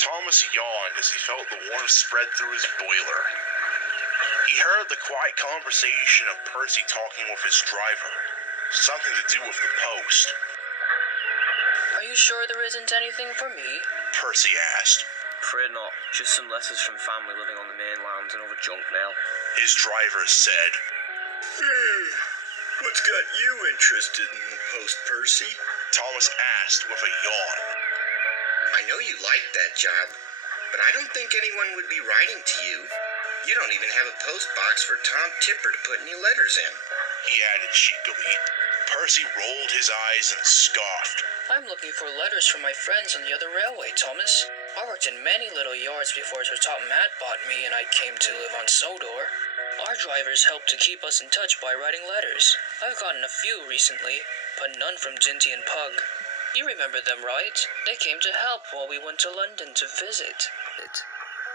Thomas yawned as he felt the warmth spread through his boiler. He heard the quiet conversation of Percy talking with his driver, something to do with the post. Are you sure there isn't anything for me? Percy asked. Afraid not. Just some letters from family living on the mainland and other junk mail. His driver said. What's got you interested in the post, Percy? Thomas asked with a yawn. I know you like that job, but I don't think anyone would be writing to you. You don't even have a post box for Tom Tipper to put any letters in, he added cheekily. Percy rolled his eyes and scoffed. I'm looking for letters from my friends on the other railway, Thomas. I worked in many little yards before Sir Top Matt bought me and I came to live on Sodor. Our drivers helped to keep us in touch by writing letters. I've gotten a few recently, but none from Ginty and Pug. You remember them, right? They came to help while we went to London to visit.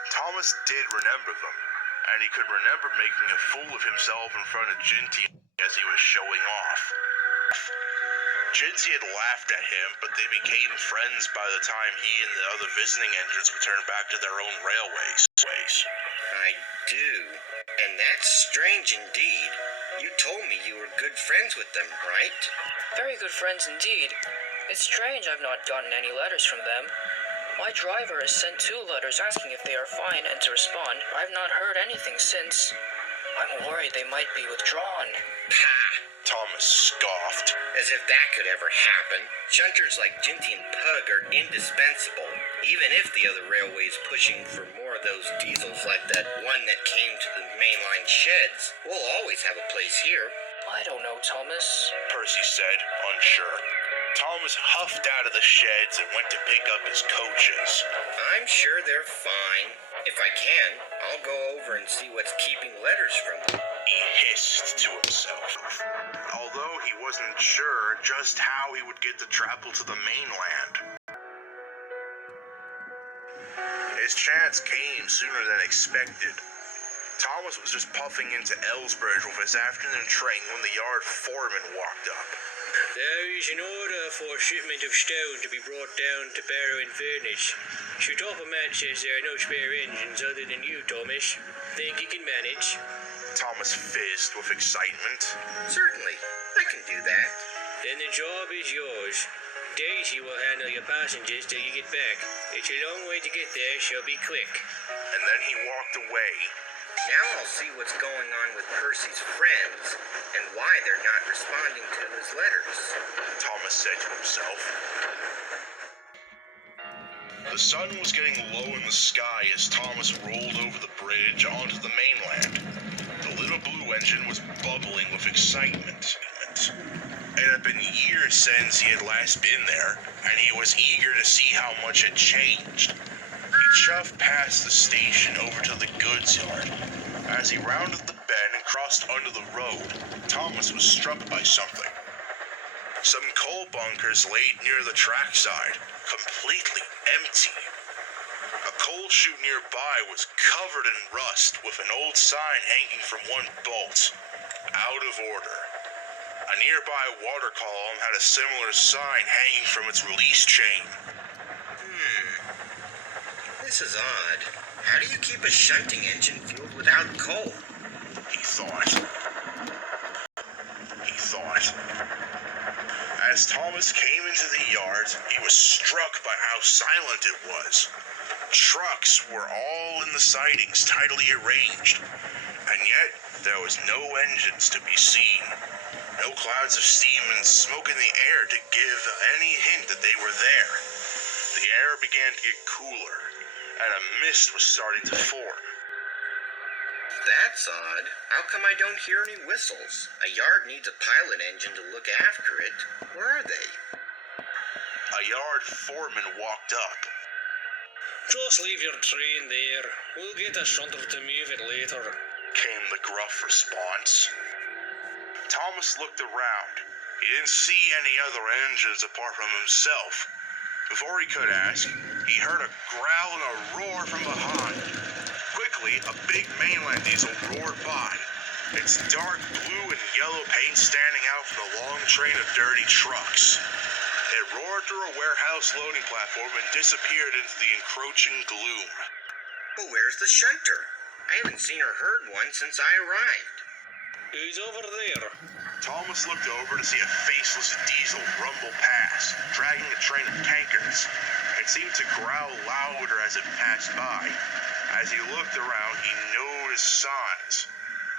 Thomas did remember them, and he could remember making a fool of himself in front of Ginty as he was showing off. Ginty had laughed at him, but they became friends by the time he and the other visiting entrants returned back to their own railways. I do, and that's strange indeed. You told me you were good friends with them, right? Very good friends indeed. It's strange I've not gotten any letters from them. My driver has sent 2 letters asking if they are fine and to respond. I've not heard anything since. I'm worried they might be withdrawn. Pah! Thomas scoffed. As if that could ever happen. Shunters like Ginty and Pug are indispensable, even if the other railway's pushing for more of those diesels like that one that came to the mainline sheds. We'll always have a place here. I don't know, Thomas, Percy said, unsure. Thomas huffed out of the sheds and went to pick up his coaches. I'm sure they're fine. If I can, I'll go over and see what's keeping letters from them. He hissed to himself, although he wasn't sure just how he would get the travel to the mainland. His chance came sooner than expected. Thomas was just puffing into Ellsbridge with his afternoon train when the yard foreman walked up. There is an order for a shipment of stone to be brought down to Barrow and Furnish. Sir Topham says there are no spare engines other than you, Thomas. Think you can manage? Thomas fizzed with excitement. Certainly, I can do that. Then the job is yours. Daisy will handle your passengers till you get back. It's a long way to get there, she'll be quick. And then he walked away. Now I'll see what's going on with Percy's friends and why they're not responding to his letters, Thomas said to himself. The sun was getting low in the sky as Thomas rolled over the bridge onto the mainland. The little blue engine was bubbling with excitement. It had been years since he had last been there, and he was eager to see how much had changed. He chuffed past the station over to the goods yard. As he rounded the bend and crossed under the road, Thomas was struck by something. Some coal bunkers laid near the trackside, completely empty. A coal chute nearby was covered in rust with an old sign hanging from one bolt. Out of order. A nearby water column had a similar sign hanging from its release chain. This is odd. How do you keep a shunting engine fueled without coal? He thought. As Thomas came into the yard, he was struck by how silent it was. Trucks were all in the sidings, tidily arranged, and yet there was no engines to be seen. No clouds of steam and smoke in the air to give any hint that they were there. The air began to get cooler, and a mist was starting to form. That's odd. How come I don't hear any whistles? A yard needs a pilot engine to look after it. Where are they? A yard foreman walked up. Just leave your train there. We'll get a shunter to move it later, Came the gruff response. Thomas looked around. He didn't see any other engines apart from himself. Before he could ask, he heard a growl and a roar from behind. Quickly, a big mainland diesel roared by, its dark blue and yellow paint standing out from the long train of dirty trucks. It roared through a warehouse loading platform and disappeared into the encroaching gloom. But where's the shunter? I haven't seen or heard one since I arrived. He's over there. Thomas looked over to see a faceless diesel rumble past, dragging a train of tankers. It seemed to growl louder as it passed by. As he looked around, he noticed signs.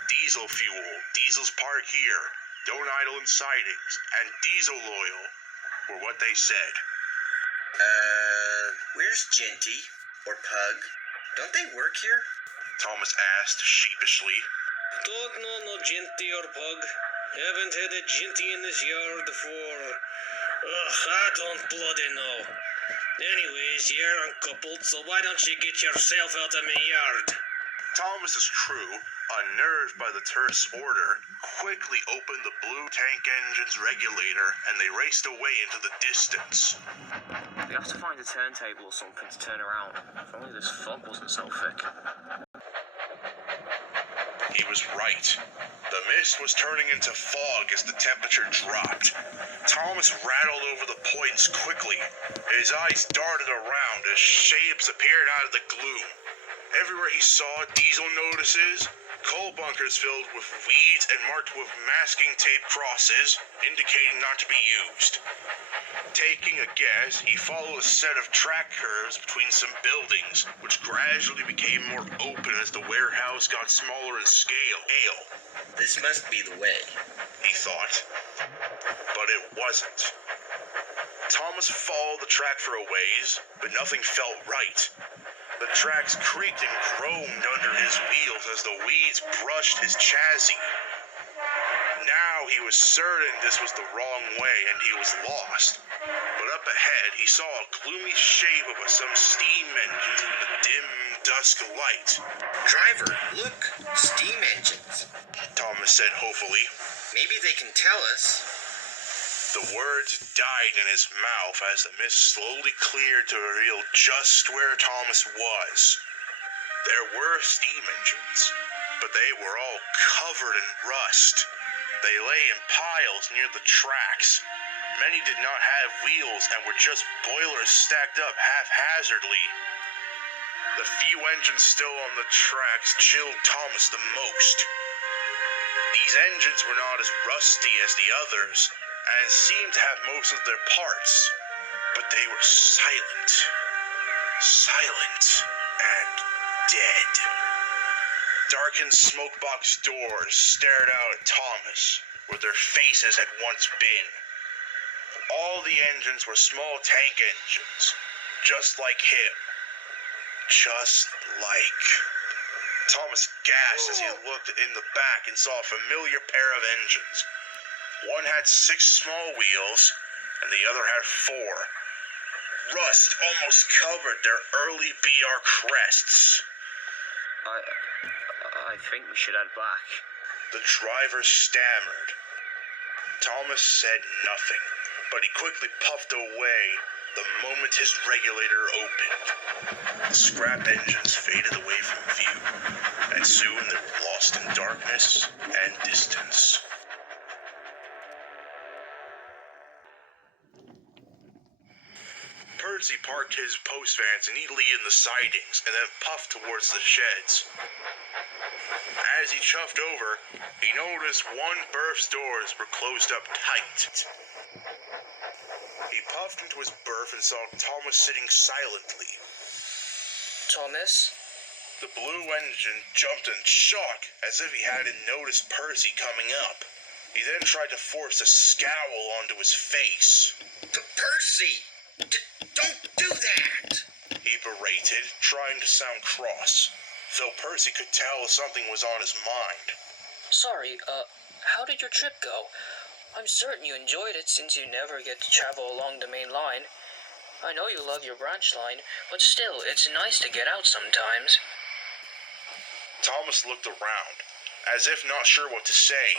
Diesel fuel, diesels park here, don't idle in sidings, and diesel loyal were what they said. Where's Ginty? Or Pug? Don't they work here? Thomas asked sheepishly. Don't know no Ginty or Pug. Haven't had a Ginty in this yard for... I don't bloody know. Anyways, you're uncoupled, so why don't you get yourself out of my yard? Thomas's crew, unnerved by the terse order, quickly opened the blue tank engine's regulator and they raced away into the distance. We have to find a turntable or something to turn around. If only this fog wasn't so thick. He was right. The mist was turning into fog as the temperature dropped. Thomas rattled over the points quickly. His eyes darted around as shapes appeared out of the gloom. Everywhere he saw diesel notices, coal bunkers filled with weeds and marked with masking tape crosses, indicating not to be used. Taking a guess, he followed a set of track curves between some buildings, which gradually became more open as the warehouse got smaller in scale. This must be the way. He thought. But it wasn't. Thomas followed the track for a ways, but nothing felt right. The tracks creaked and groaned under his wheels as the weeds brushed his chassis. Now he was certain this was the wrong way and he was lost. But up ahead he saw a gloomy shape of some steam engines in the dim dusk light. Driver, look! Steam engines. Thomas said hopefully. Maybe they can tell us. The words died in his mouth as the mist slowly cleared to reveal just where Thomas was. There were steam engines, but they were all covered in rust. They lay in piles near the tracks. Many did not have wheels and were just boilers stacked up haphazardly. The few engines still on the tracks chilled Thomas the most. These engines were not as rusty as the others, and seemed to have most of their parts, but they were silent. Silent and dead. Darkened smokebox doors stared out at Thomas, where their faces had once been. All the engines were small tank engines, just like him. Just like... Thomas gasped as he looked in the back and saw a familiar pair of engines. One had 6 small wheels, and the other had 4. Rust almost covered their early BR crests. I think we should head back. The driver stammered. Thomas said nothing, but he quickly puffed away the moment his regulator opened. The scrap engines faded away from view, and soon they were lost in darkness and distance. Percy parked his post vans neatly in the sidings and then puffed towards the sheds. As he chuffed over, he noticed one berth's doors were closed up tight. He puffed into his berth and saw Thomas sitting silently. Thomas? The blue engine jumped in shock as if he hadn't noticed Percy coming up. He then tried to force a scowl onto his face. Percy! Don't do that! He berated, trying to sound cross, though Percy could tell something was on his mind. Sorry, how did your trip go? I'm certain you enjoyed it since you never get to travel along the main line. I know you love your branch line, but still, it's nice to get out sometimes. Thomas looked around, as if not sure what to say.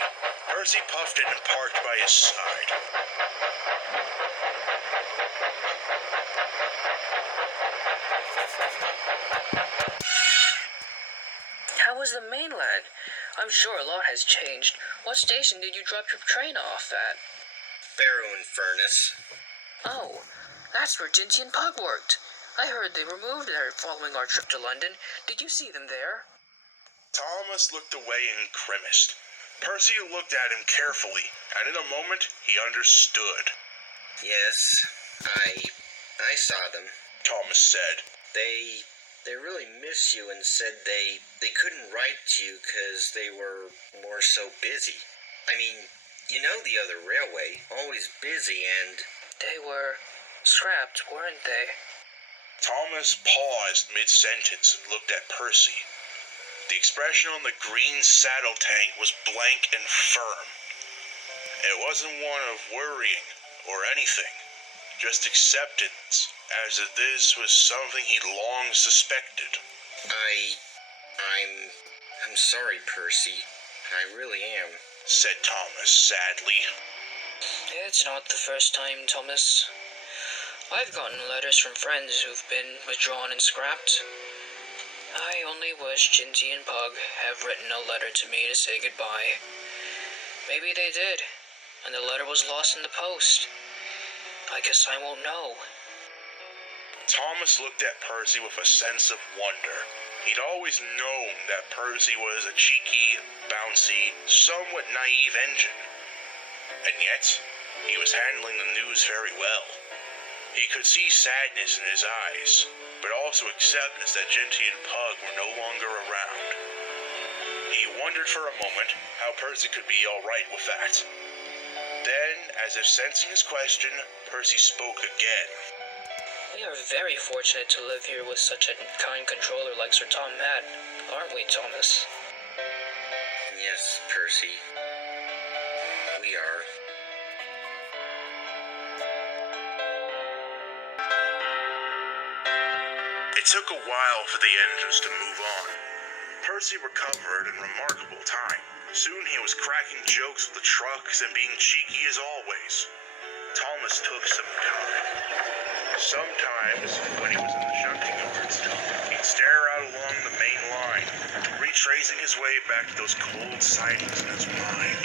Percy puffed it and parked by his side. How was the mainland? I'm sure a lot has changed. What station did you drop your train off at? Barrow and Furnace. Oh, that's where Ginty and Pug worked. I heard they were moved there following our trip to London. Did you see them there? Thomas looked away and grimaced. Percy looked at him carefully, and in a moment he understood. Yes, I saw them. Thomas said. They really miss you and said they couldn't write to you because they were more so busy. I mean, you know the other railway, always busy and... They were scrapped, weren't they? Thomas paused mid-sentence and looked at Percy. The expression on the green saddle tank was blank and firm. It wasn't one of worrying or anything, just acceptance, as if this was something he'd long suspected. I'm sorry, Percy. I really am, said Thomas sadly. It's not the first time, Thomas. I've gotten letters from friends who've been withdrawn and scrapped. I only wish Ginty and Pug have written a letter to me to say goodbye. Maybe they did, and the letter was lost in the post. I guess I won't know. Thomas looked at Percy with a sense of wonder. He'd always known that Percy was a cheeky, bouncy, somewhat naive engine. And yet, he was handling the news very well. He could see sadness in his eyes, but also acceptance that Ginty and Pug were no longer around. He wondered for a moment how Percy could be all right with that. Then, as if sensing his question, Percy spoke again. We are very fortunate to live here with such a kind controller like Sir Tom Matt, aren't we, Thomas? Yes, Percy. We are. It took a while for the engines to move on. Percy recovered in remarkable time. Soon he was cracking jokes with the trucks and being cheeky as always. Thomas took some time. Sometimes, when he was in the shunting yards, he'd stare out along the main line, retracing his way back to those cold sightings in his mind.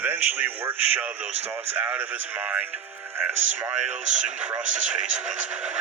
Eventually, work shoved those thoughts out of his mind, and a smile soon crossed his face once more.